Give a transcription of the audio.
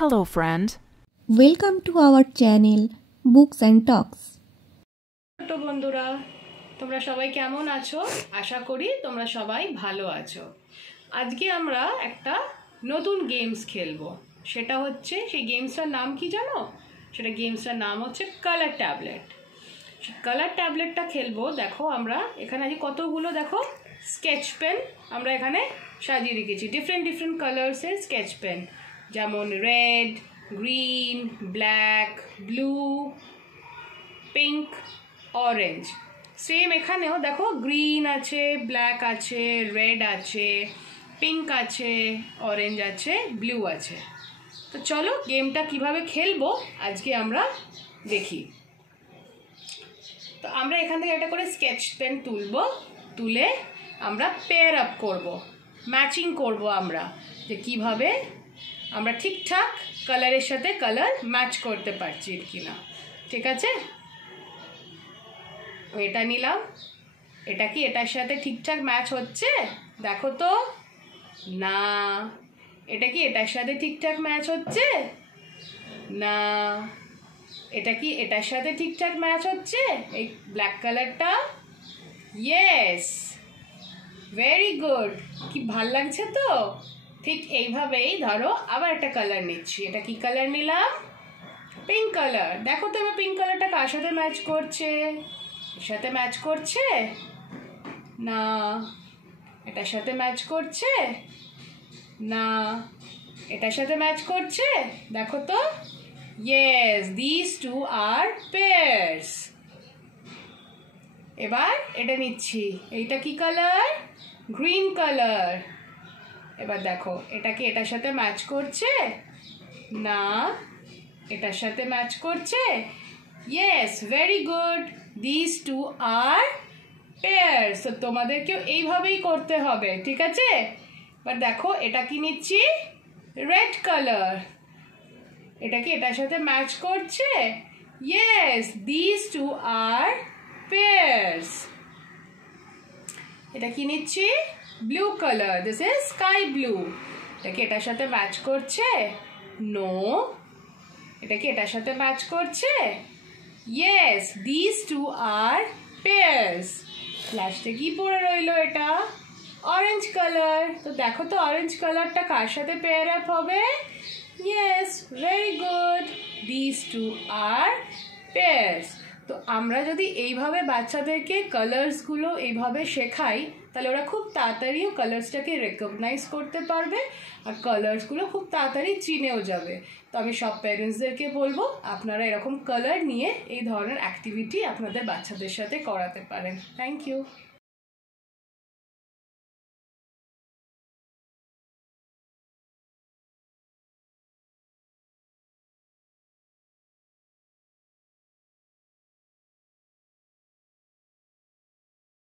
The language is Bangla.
Hello friend. Welcome to our channel Books and Talks. ছোট বন্ধুরা, তোমরা সবাই কেমন আছো? আশা করি তোমরা সবাই ভালো আছো। আজকে আমরা একটা নতুন গেমস খেলবো। সেটা হচ্ছে, সেই গেমসটার নাম কি জানো? সেটা গেমসটার নাম হচ্ছে কালার ট্যাবলেট। কালার ট্যাবলেটটা খেলবো। দেখো, আমরা এখানে আজ কতগুলো দেখো স্কেচ পেন আমরা এখানে সাজিয়ে রেখেছি। ডিফারেন্ট কালার্সের স্কেচ পেন, যেমন red, green, black, blue, pink, orange. Same এখানেও দেখো গ্রিন আছে, ব্ল্যাক আছে, রেড আছে, পিঙ্ক আছে, অরেঞ্জ আছে, ব্লু আছে। তো চলো গেমটা কিভাবে খেলবো আজকে আমরা দেখি। তো আমরা এখান থেকে একটা করে স্কেচ পেন তুলে আমরা পেয়ার আপ করব, ম্যাচিং করব আমরা, যে কিভাবে আমরা ঠিকঠাক কালারের সাথে কালার ম্যাচ করতে পারছি কিনা। ঠিক আছে, এটা নিলাম। এটা কি এটার সাথে ঠিকঠাক ম্যাচ হচ্ছে? দেখো তো। না। এটা কি এটার সাথে ঠিকঠাক ম্যাচ হচ্ছে? না। এটা কি এটার সাথে ঠিকঠাক ম্যাচ হচ্ছে? এই ব্ল্যাক কালারটা? Yes, very good. কি ভাল লাগছে তো? ঠিক এইভাবেই ধরো আবার একটা কালার নিচ্ছি। এটা কি কালার নিলাম? Pink colour. দেখো তো এবার পিঙ্ক কালারটা কার সাথে ম্যাচ করছে? এর সাথে ম্যাচ করছে? না। এটার সাথে ম্যাচ করছে? না। এটার সাথে ম্যাচ করছে? দেখো তো। Yes, this two are pairs. এবার এটা নিচ্ছি। এইটা কি কালার? Green colour. এবার দেখো, এটা কি এটার সাথে ম্যাচ করছে? না। এটার সাথে ম্যাচ করছে? Yes, very good. This two are pairs. তো তোমাদেরকেও এইভাবেই করতে হবে, ঠিক আছে? এবার দেখো, এটা কি নিচ্ছি? Red colour. এটা কি এটার সাথে ম্যাচ করছে? Yes, this two are pairs. এটা কি নিচ্ছি? Blue colour. This is sky blue. এটা কি এটার সাথে ম্যাচ করছে? নো। এটা কি এটার সাথে ম্যাচ করছে? Yes, this two are pairs. লাস্টে কি পড়ে রইলো? এটা অরেঞ্জ কালার। তো দেখো তো অরেঞ্জ কালারটা কার সাথে পেয়ার আপ হবে? Yes, very good. This two are pairs. তো আমরা যদি এইভাবে বাচ্চাদেরকে কালার্সগুলো এইভাবে শেখাই, তাহলে ওরা খুব তাড়াতাড়ি কালার্সটাকে রেকগনাইজ করতে পারবে, আর কালার্সগুলো খুব তাড়াতাড়ি চিনেও যাবে। তো আমি সব প্যারেন্টসদেরকে বলবো, আপনারা এরকম কালার নিয়ে এই ধরনের অ্যাক্টিভিটি আপনাদের বাচ্চাদের সাথে করাতে পারেন। Thank you.